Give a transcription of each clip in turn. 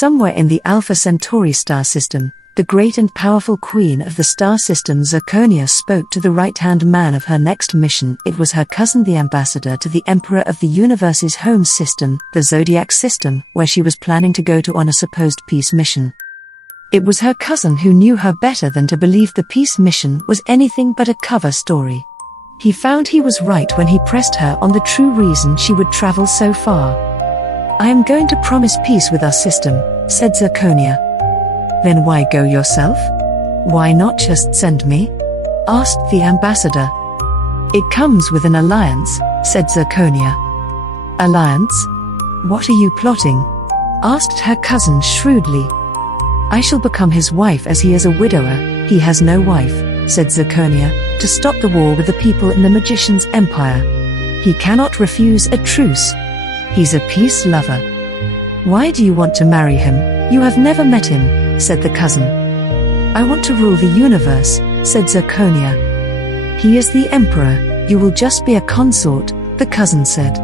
Somewhere in the Alpha Centauri star system, the great and powerful queen of the star system Zirconia spoke to the right-hand man of her next mission. It was her cousin, the ambassador to the Emperor of the universe's home system, the Zodiac system, where she was planning to go to on a supposed peace mission. It was her cousin who knew her better than to believe the peace mission was anything but a cover story. He found he was right when he pressed her on the true reason she would travel so far. "I am going to promise peace with our system," said Zirconia. "Then why go yourself? Why not just send me?" asked the ambassador. "It comes with an alliance," said Zirconia. "Alliance? What are you plotting?" asked her cousin shrewdly. "I shall become his wife as he is a widower." "He has no wife," said Zirconia, "to stop the war with the people in the magician's empire. He cannot refuse a truce. He's a peace lover." "Why do you want to marry him? You have never met him," said the cousin. "I want to rule the universe," said Zirconia. "He is the emperor, you will just be a consort," the cousin said.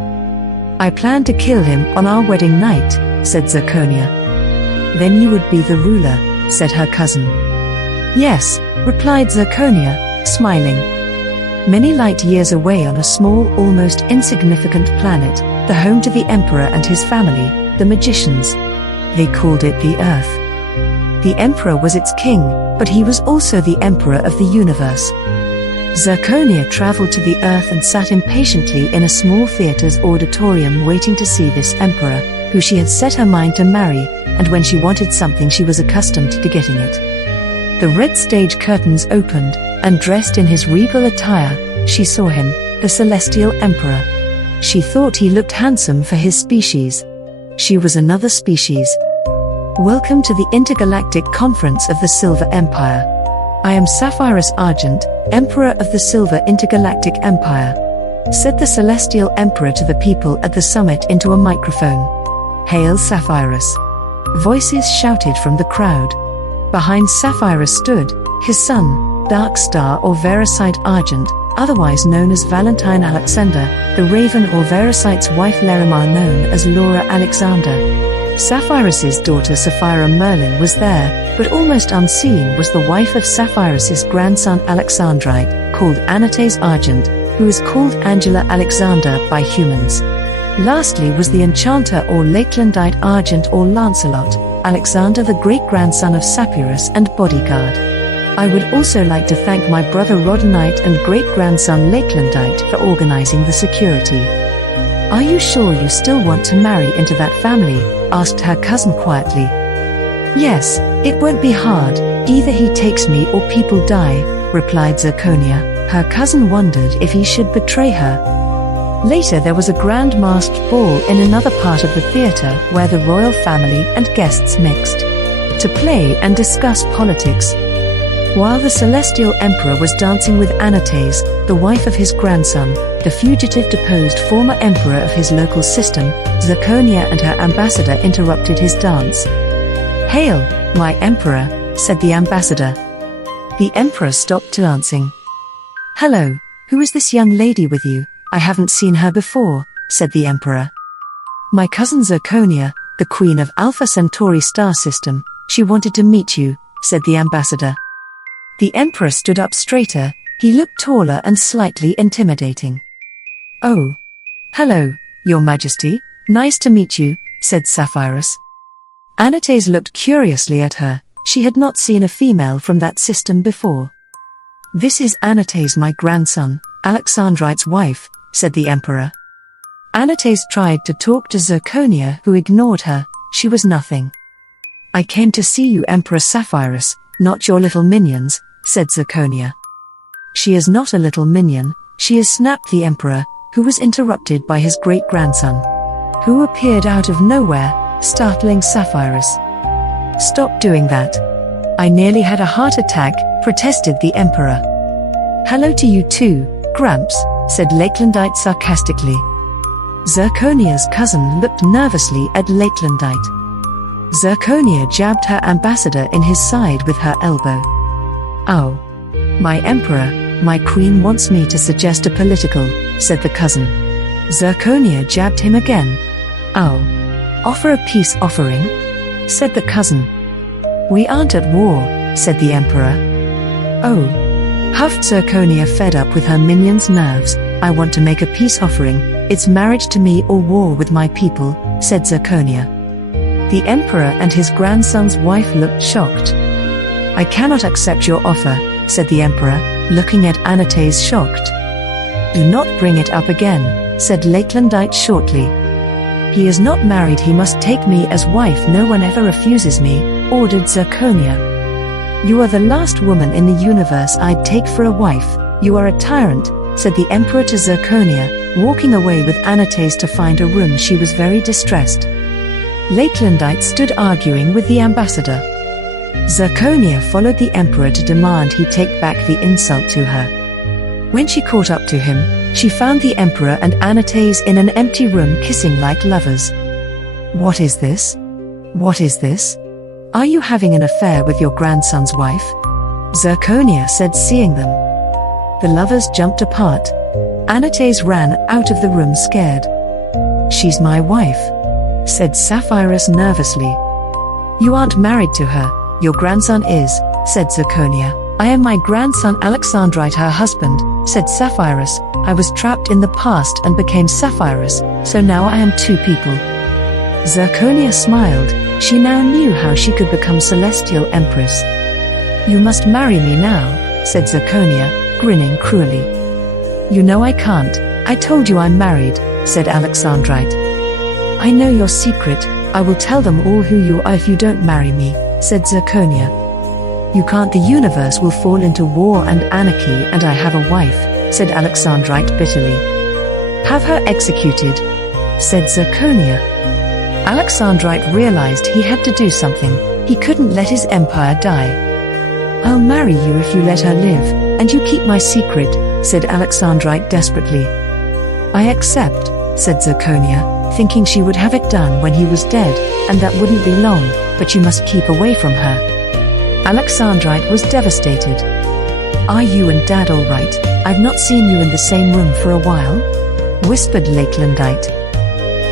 "I plan to kill him on our wedding night," said Zirconia. "Then you would be the ruler," said her cousin. "Yes," replied Zirconia, smiling. Many light years away on a small, almost insignificant planet, the home to the emperor and his family, the magicians. They called it the Earth. The emperor was its king, but he was also the emperor of the universe. Zirconia traveled to the Earth and sat impatiently in a small theater's auditorium waiting to see this emperor, who she had set her mind to marry, and when she wanted something she was accustomed to getting it. The red stage curtains opened, and dressed in his regal attire, she saw him, the celestial emperor. She thought he looked handsome for his species. She was another species. "Welcome to the Intergalactic Conference of the Silver Empire. I am Sapphirus Argent, Emperor of the Silver Intergalactic Empire," said the celestial emperor to the people at the summit into a microphone. "Hail Sapphirus!" Voices shouted from the crowd. Behind Sapphirus stood his son, Dark Star or Verisite Argent, otherwise known as Valentine Alexander, the Raven or Verisite's wife Larimar known as Laura Alexander. Sapphirus's daughter Sapphira Merlin was there, but almost unseen was the wife of Sapphirus's grandson Alexandrite, called Anates Argent, who is called Angela Alexander by humans. Lastly was the enchanter or Lakelandite Argent or Lancelot, Alexander the great-grandson of Sapphirus and bodyguard. I would also like to thank my brother Rodonite and great-grandson Lakelandite for organizing the security. "Are you sure you still want to marry into that family?" asked her cousin quietly. "Yes, it won't be hard, either he takes me or people die," replied Zirconia. Her cousin wondered if he should betray her. Later there was a grand masked ball in another part of the theater where the royal family and guests mixed to play and discuss politics. While the celestial emperor was dancing with Anates, the wife of his grandson, the fugitive deposed former emperor of his local system, Zirconia and her ambassador interrupted his dance. "Hail, my emperor," said the ambassador. The emperor stopped dancing. "Hello, who is this young lady with you? I haven't seen her before," said the emperor. "My cousin Zirconia, the queen of Alpha Centauri star system. She wanted to meet you," said the ambassador. The emperor stood up straighter. He looked taller and slightly intimidating. "Oh. Hello, your majesty. Nice to meet you," said Sapphirus. Anates looked curiously at her. She had not seen a female from that system before. "This is Anates, my grandson, Alexandrite's wife," said the emperor. Anates tried to talk to Zirconia, who ignored her. She was nothing. "I came to see you, Emperor Sapphirus, not your little minions," said Zirconia. "She is not a little minion, she is," snapped the emperor, who was interrupted by his great-grandson, who appeared out of nowhere, startling Sapphirus. "Stop doing that. I nearly had a heart attack," protested the emperor. "Hello to you too, Gramps," said Lakelandite sarcastically. Zirconia's cousin looked nervously at Lakelandite. Zirconia jabbed her ambassador in his side with her elbow. "Ow. My emperor, my queen wants me to suggest a political," said the cousin. Zirconia jabbed him again. "Ow. Offer a peace offering?" said the cousin. We aren't at war, said the emperor. Oh, huffed Zirconia, fed up with her minion's nerves. I want to make a peace offering. It's marriage to me or war with my people, said Zirconia. The emperor and his grandson's wife looked shocked. I cannot accept your offer, said the emperor, looking at Anates shocked. Do not bring it up again, said Lakelandite shortly. He is not married, he must take me as wife. No one ever refuses me, ordered Zirconia. You are the last woman in the universe I'd take for a wife. You are a tyrant, said the emperor to Zirconia, walking away with Anates to find a room. She was very distressed. Lakelandite stood arguing with the ambassador. Zirconia followed the emperor to demand he take back the insult to her. When she caught up to him, she found the emperor and Anates in an empty room kissing like lovers. What is this? What is this? Are you having an affair with your grandson's wife? Zirconia said, seeing them. The lovers jumped apart. Anates ran out of the room scared. She's my wife, said Sapphirus nervously. You aren't married to her, your grandson is, said Zirconia. I am my grandson Alexandrite, her husband, said Sapphirus. I was trapped in the past and became Sapphirus, so now I am two people. Zirconia smiled. She now knew how she could become Celestial Empress. You must marry me now, said Zirconia, grinning cruelly. You know I can't. I told you I'm married, said Alexandrite. I know your secret. I will tell them all who you are if you don't marry me, said Zirconia. You can't, the universe will fall into war and anarchy, and I have a wife, said Alexandrite bitterly. Have her executed, said Zirconia. Alexandrite realized he had to do something. He couldn't let his empire die. I'll marry you if you let her live, and you keep my secret, said Alexandrite desperately. I accept, said Zirconia, thinking she would have it done when he was dead, and that wouldn't be long, but you must keep away from her. Alexandrite was devastated. Are you and Dad all right? I've not seen you in the same room for a while, whispered Lakelandite.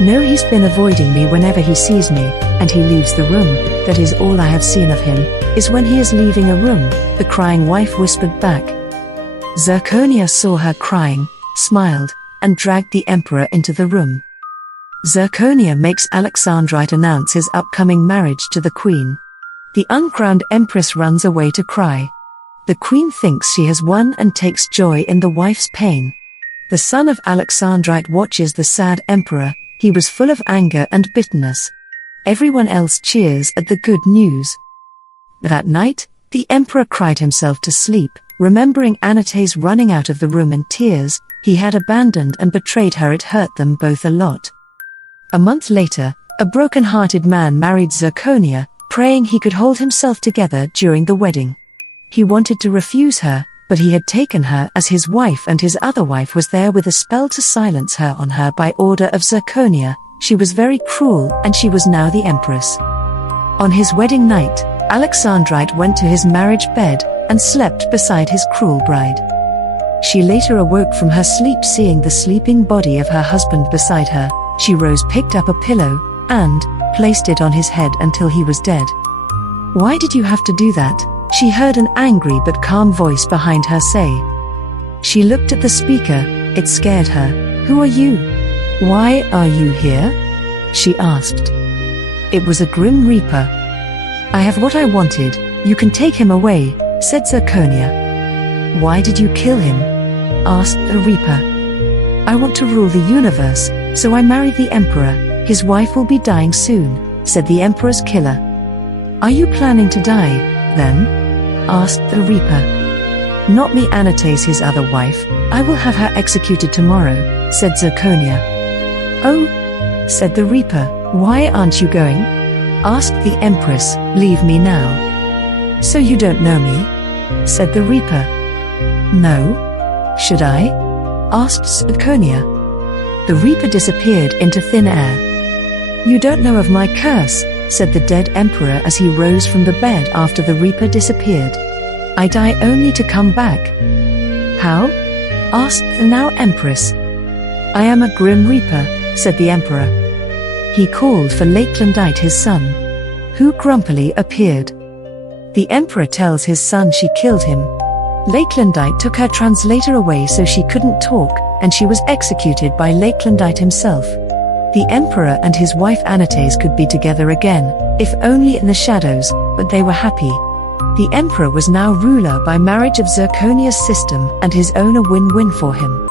No, he's been avoiding me whenever he sees me, and he leaves the room. That is all I have seen of him, is when he is leaving a room, the crying wife whispered back. Zirconia saw her crying, smiled, and dragged the emperor into the room. Zirconia makes Alexandrite announce his upcoming marriage to the queen. The Uncrowned Empress runs away to cry. The queen thinks she has won and takes joy in the wife's pain. The son of Alexandrite watches the sad emperor. He was full of anger and bitterness. Everyone else cheers at the good news. That night, the emperor cried himself to sleep, remembering Anates running out of the room in tears. He had abandoned and betrayed her. It hurt them both a lot. A month later, a broken-hearted man married Zirconia, praying he could hold himself together during the wedding. He wanted to refuse her, but he had taken her as his wife, and his other wife was there with a spell to silence her on her by order of Zirconia. She was very cruel, and she was now the empress. On his wedding night, Alexandrite went to his marriage bed and slept beside his cruel bride. She later awoke from her sleep seeing the sleeping body of her husband beside her. She rose, picked up a pillow, and placed it on his head until he was dead. Why did you have to do that? She heard an angry but calm voice behind her say. She looked at the speaker. It scared her. Who are you? Why are you here? She asked. It was a grim reaper. I have what I wanted. You can take him away, said Zirconia. Why did you kill him? Asked the reaper. I want to rule the universe, so I married the emperor. His wife will be dying soon, said the emperor's killer. Are you planning to die, then? Asked the reaper. Not me, Anates, his other wife. I will have her executed tomorrow, said Zirconia. Oh, said the reaper. Why aren't you going? Asked the empress. Leave me now. So you don't know me? Said the reaper. No. Should I? Asked Zirconia. The reaper disappeared into thin air. You don't know of my curse, said the dead emperor as he rose from the bed after the reaper disappeared. I die only to come back. How? Asked the now empress. I am a grim reaper, said the emperor. He called for Lakelandite his son. who grumpily appeared. The Emperor tells his son she killed him. Lakelandite took her translator away so she couldn't talk, and she was executed by Lakelandite himself. The Emperor and his wife Anates could be together again, if only in the shadows, but they were happy. The Emperor was now ruler by marriage of Zirconia's system, and his own a win-win for him.